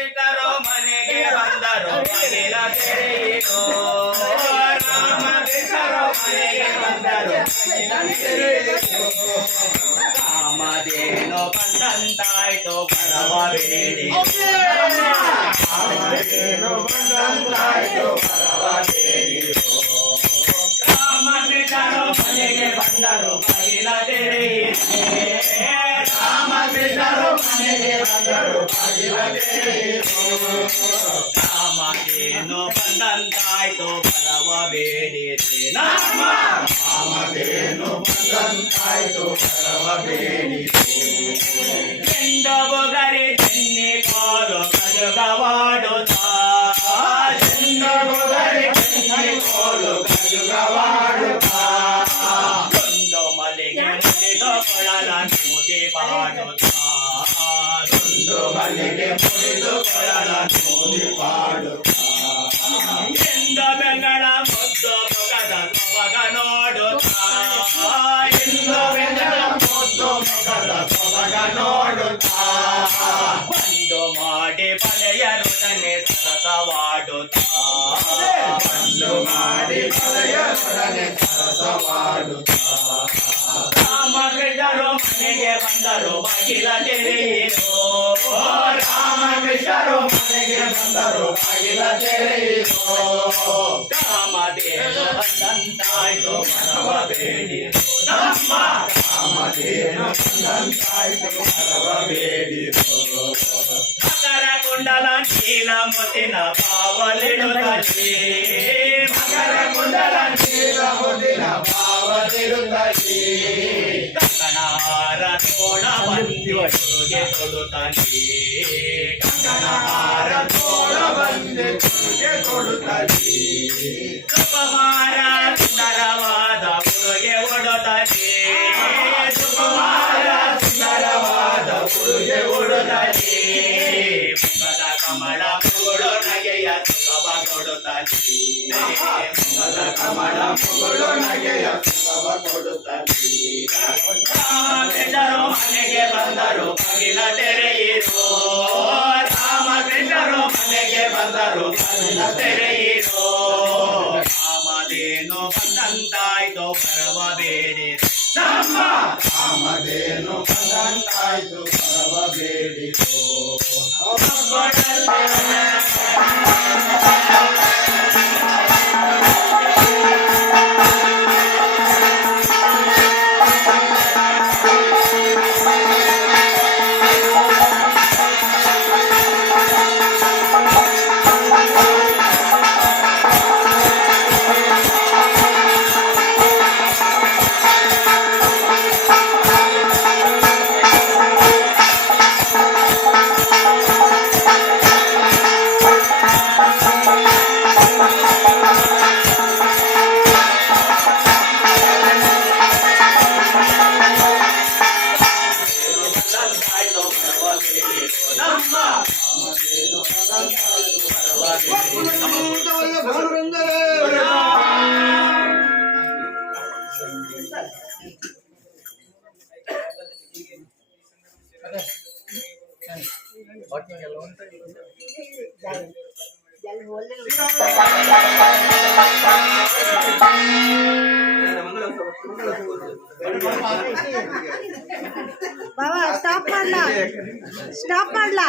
ಕೃಷ್ಣರು ಮನೆಗೆ ಬಂದರು ಬಾಗಿಲ ತೆರೆಯಿತು ರಾಮ ಕೃಷ್ಣರು ಮನೆಗೆ ಬಂದರು ಕಾಮಧೇನು ಬಂದಂತಾಯ್ತು ಬರವ ಬೇಡಿ ಕಾಮಧೇನು ಬಂದಂತಾಯ್ತು ಬರವ ಬೇಡಿತು ರಾಮಕೃಷ್ಣರು ಮನೆಗೆ ಬಂದರು ಬಾಗಿಲ ತೆರೆಯಿತು ರಾಮಕೃಷ್ಣರು ಮನೆಗೆ ಬಂದರು ಬಾಗಿಲ ತೆರೆಯಿತು ರಾಮಕೇನು ಬಂದಂತಾಯ್ತು ಬರವ ಬೇಡಿರಿ ನಮ್ಮ ರಾಮಕೇನು ಬಂದಂತಾಯ್ತು ಬರವ ಬೇಡಿತು ಚೆಂಡಬೊಗರಿ ಚೆನ್ನಿ ಕೋಲು ಕಡುಗವಾಡುತ್ತಾ ಚೆಂಡಬೊಗರಿ ಚೆನ್ನಿ ಕೋಲು ಕಡುಗವಾಡುತ್ತಾ ಒಂದು ಮಲ್ಲಿಗೆ ಮುಡಿದು ಕೊಳಲ నిన్ను మల్లికే పొడిలో కొడాల నోది పాడు ఎంద వెంగడ మొద్దు మొగద సొబగ నోడు ఎంద వెంగడ మొద్దు మొగద ಮನೆಗೆ ಬಂದರು ಬಾಗಿಲ ತೆರೆಯಿತು ರಾಮಕೃಷ್ಣರು ಮನೆಗೆ ಬಂದರು ಬಾಗಿಲ ತೆರೆಯಿತು ಕಾಮಧೇನು ಬಂದಂತಾಯ್ತು ಮನವ ಬೇಡಿತು ನಮ್ಮ ಕಾಮಧೇನು ಬಂದಂತಾಯ್ತು ಮನವ ಬೇಡಿತು ಮಕರ ಕುಂಡಲ ನೀಲ ಮುತ್ತಿನ ಪಾವಲಿಡುತ್ತಲೇ ಮಕರ ಕುಂಡಲ ನೀಲ ಮುತ್ತಿನ ಪಾವಲಿಡುತ್ತಲೇ ಕಂಕಣಹಾರ ತೋಳ ಬಂದಿ ಕೊಡುಗೆ ಕೊಡುತ್ತಲೇ ಕಂಕಣಹಾರ ತೋಳ ಬಂದಿ ಕೊಡುಗೆ ಕೊಡುತ್ತಲೇ ಸುಕುಮಾರ ಸುಂದರವಾದ ಉಡುಗೆ ಉಡುತ್ತಲೇ ಸುಕುಮಾರ ಸುಂದರವಾದ ಉಡುಗೆ ಉಡುತ್ತಲೇ ಮುಖದ ಕಮಲ ಮುಗುಳು ನಗೆಯ ಸುಖವ ಕೊಡುತ್ತಲೇ ಮುಖದ ಕಮಲ ಮುಗುಳು ನಗೆಯ ಸುಖವ ಕೊಡುತ್ತಲೇ ರಾಮಕೃಷ್ಣರು ಮನೆಗೆ ಬಂದರು ಬಾಗಿಲ ತೆರೆಯಿರೋ ರಾಮಕೃಷ್ಣರು ಮನೆಗೆ ಬಂದರು ಬಾಗಿಲ ತೆರೆಯಿರೋ ರಾಮದೇನು ಬಂದಂತಾಯ್ತು ಬರವ ಬೇಡಿ. ನಮ್ಮ ರಾಮದೇನು ಬಂದಂತಾಯ್ತು ಬರವ ಬಾಬಾ ಸ್ಟಾಪ್ ಮಾಡ್ಲಾ ಸ್ಟಾಪ್ ಮಾಡ್ಲಾ